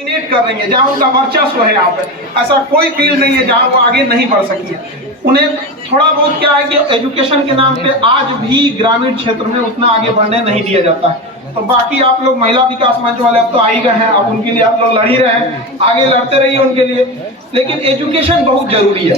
Dominate कर रही है, जहाँ उनका वर्चस्व है। यहाँ पे ऐसा कोई फील्ड नहीं है जहाँ वो आगे नहीं बढ़ सकी है। उन्हें थोड़ा बहुत क्या है कि एजुकेशन के नाम पे आज भी ग्रामीण क्षेत्र में उतना आगे बढ़ने नहीं दिया जाता है। तो बाकी आप लोग महिला विकास मंच वाले अब तो आ ही गए हैं, अब उनके लिए आप लोग लड़ ही रहे हैं, आगे लड़ते रहिए उनके लिए। लेकिन एजुकेशन बहुत जरूरी है,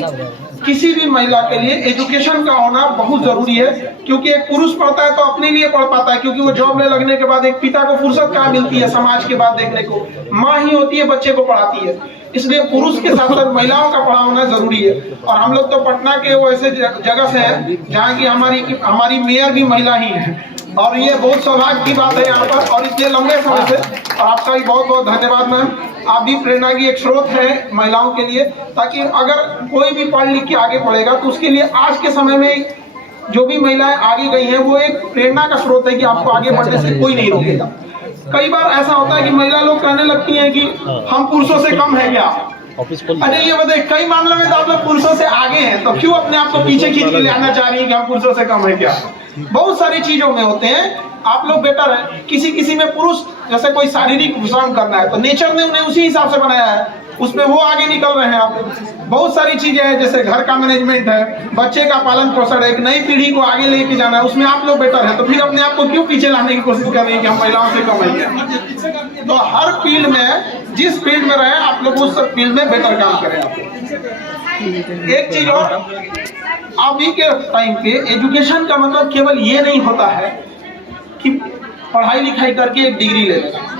किसी भी महिला के लिए एजुकेशन का होना बहुत जरूरी है। क्योंकि एक पुरुष पढ़ता है तो अपने लिए पढ़ पाता है, क्योंकि वो जॉब में लगने के बाद एक पिता को फुर्सत कहाँ मिलती है समाज के बात देखने को, माँ ही होती है बच्चे को पढ़ाती है। इसलिए पुरुष के साथ साथ महिलाओं का पढ़ा होना जरूरी है। और हम लोग तो पटना के वो ऐसे जगह से है जहाँ की हमारी मेयर भी महिला ही है, और ये बहुत सौभाग्य की बात है यहाँ पर। और इतने लंबे समय से, और आपका भी बहुत बहुत धन्यवाद मैम, आप भी प्रेरणा की एक स्रोत है महिलाओं के लिए, ताकि अगर कोई भी पढ़ लिख के आगे बढ़ेगा तो उसके लिए आज के समय में जो भी महिलाएं आगे गई हैं वो एक प्रेरणा का स्रोत है कि आपको आगे बढ़ने से कोई नहीं रोकेगा। कई बार ऐसा होता है कि महिला लोग कहने लगती हैं कि हम पुरुषों से कम है क्या। अरे ये बताइए, कई मामलों में तो आप लोग पुरुषों से आगे हैं, तो क्यों अपने आप को पीछे खींच के ले आना चाह रही है कि हम पुरुषों से कम है क्या। बहुत सारी चीजों में होते हैं आप लोग बेटर है। किसी में पुरुष जैसे कोई शारीरिक श्रम करना है तो नेचर ने उन्हें उसी हिसाब से बनाया है, उसमें वो आगे निकल रहे हैं। आप बहुत सारी चीजें हैं जैसे घर का मैनेजमेंट है, बच्चे का पालन पोषण है, एक नई पीढ़ी को आगे लेके जाना है, उसमें आप लोग बेटर है। तो फिर अपने आप को क्यों पीछे लाने की कोशिश कर रहे हैं कि हम महिलाओं से कम है। तो हर फील्ड में, जिस फील्ड में रहे आप लोग उस फील्ड में बेटर काम करें। एक चीज और, अभी के टाइम पे एजुकेशन का मतलब केवल ये नहीं होता है कि पढ़ाई लिखाई करके एक डिग्री ले लेना।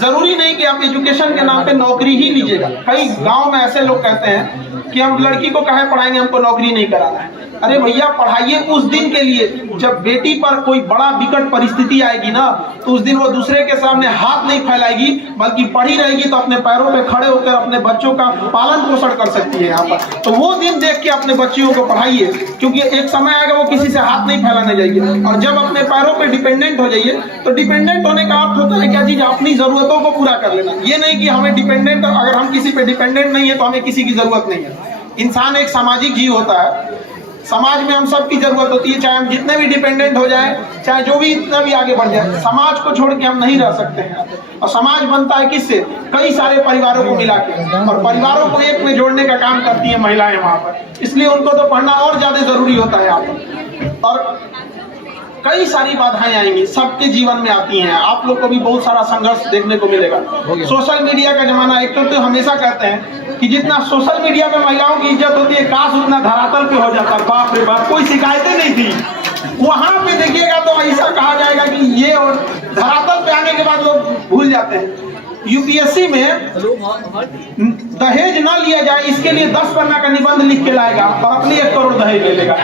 जरूरी नहीं कि आप एजुकेशन के नाम पे नौकरी ही लीजिएगा। कई गांव में ऐसे लोग कहते हैं कि हम लड़की को काहे पढ़ाएंगे, हमको नौकरी नहीं कराना है। अरे भैया पढ़ाइए उस दिन के लिए जब बेटी पर कोई बड़ा विकट परिस्थिति आएगी ना, तो उस दिन वो दूसरे के सामने हाथ नहीं फैलाएगी, बल्कि पढ़ी रहेगी तो अपने पैरों पे खड़े होकर अपने बच्चों का पालन पोषण कर सकती है यहाँ पर। तो वो दिन देख के अपने बच्चियों को पढ़ाइए, क्योंकि एक समय आएगा वो किसी से हाथ नहीं फैलाने जाएगी। और जब अपने पैरों पे डिपेंडेंट हो जाइए, तो डिपेंडेंट होने का अर्थ होता है क्या चीज, अपनी जरूरतों को पूरा कर लेना। ये नहीं कि हमें डिपेंडेंट, अगर हम किसी पे डिपेंडेंट नहीं है तो हमें किसी की जरूरत नहीं है। इंसान एक सामाजिक जीव होता है, समाज में हम सबकी जरूरत होती है। चाहे हम जितने भी डिपेंडेंट हो जाए, चाहे जो भी इतना भी आगे बढ़ जाए, समाज को छोड़ के हम नहीं रह सकते हैं। और समाज बनता है किससे, कई सारे परिवारों को मिला के, और परिवारों को एक में जोड़ने का काम करती है महिलाएं वहां पर। इसलिए उनको तो पढ़ना और ज्यादा जरूरी होता है यहाँ पर। और कई सारी बाधाएं आएंगी, सबके जीवन में आती हैं। आप लोग को भी बहुत सारा संघर्ष देखने को मिलेगा। सोशल मीडिया का जमाना, एक तो हमेशा कहते हैं कि जितना सोशल मीडिया पे महिलाओं की इज्जत होती है, काश उतना धरातल पे हो जाता। बाप रे बाप, कोई शिकायतें नहीं थी। वहां पे देखिएगा तो ऐसा कहा जाएगा कि ये, और धरातल पे आने के बाद लोग भूल जाते हैं। यूपीएससी में दहेज न लिया जाए इसके लिए 10 पन्ना का निबंध लिख के लाएगा और अपनी 1 करोड़ दहेज ले लेगा।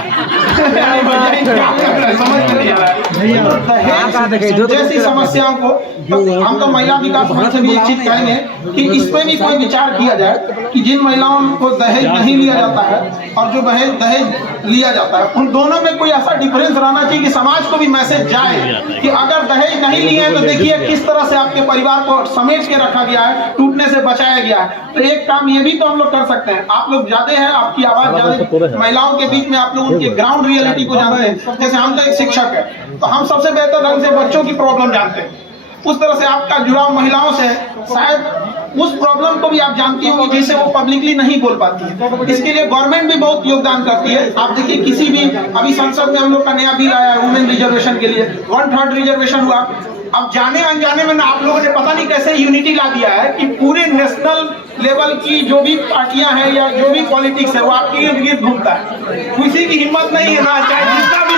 दहेज जैसी समस्याओं को तो हम तो महिला विकास मंच से भी एक चीज कहेंगे कि इस पे भी कोई विचार किया जाए कि जिन महिलाओं को दहेज नहीं लिया जाता है और जो दहेज लिया जाता है, उन दोनों में कोई ऐसा डिफरेंस रहना चाहिए कि समाज को भी मैसेज जाए कि अगर दहेज नहीं लिए हैं तो देखिए किस तरह से आपके परिवार को समेट के रखा गया है, टूटने से बचाया गया है। तो एक काम ये भी तो हम लोग कर सकते हैं। आप लोग ज्यादा है, आपकी आवाज ज्यादा महिलाओं के बीच में, आप लोग उनके ग्राउंड रियलिटी को जानते हैं। जैसे हम तो एक शिक्षक है, तो हम सबसे बेहतर ढंग से बच्चों की प्रॉब्लम जानते हैं। उस तरह से आपका जुड़ाव महिलाओं से, शायद उस प्रॉब्लम को भी आप जानती होंगी जिसे वो पब्लिकली नहीं बोल पाती है। इसके लिए गवर्नमेंट भी बहुत योगदान करती है। आप देखिए किसी भी, अभी संसद में हम लोग का नया बिल आया है वुमेन रिजर्वेशन के लिए, 1/3 रिजर्वेशन हुआ। अब जाने अनजाने में ना आप लोगों ने पता नहीं कैसे यूनिटी ला दिया है कि पूरे नेशनल लेवल की जो भी पार्टियां हैं या जो भी पॉलिटिक्स है वो आपके इर्द गिर्द घूमता है। किसी की हिम्मत नहीं है ना, चाहे जितना भी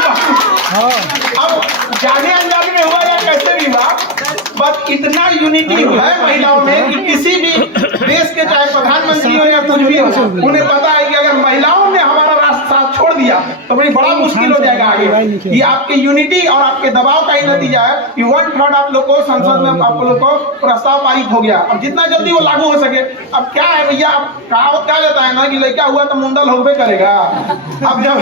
अब जाने अनजाने में हुआ या कैसे भी हुआ, बस इतना यूनिटी है महिलाओं में कि किसी भी देश के चाहे प्रधानमंत्री हो या कुछ भी हो, उन्हें पता है कि अगर महिलाओं ने हमारा रास्ता साथ छोड़ दिया तो बड़ी बड़ा मुश्किल हो जाएगा आगे। ये आपके यूनिटी और आपके दबाव का ही नतीजा है कि 1/3 आप लोग को संसद में आप लोग को प्रस्ताव पारित हो गया। अब जितना जल्दी वो लागू हो सके। अब क्या है भैया, कहावत क्या जाता है ना कि लड़का हुआ तो मुंडल होबे करेगा। अब जब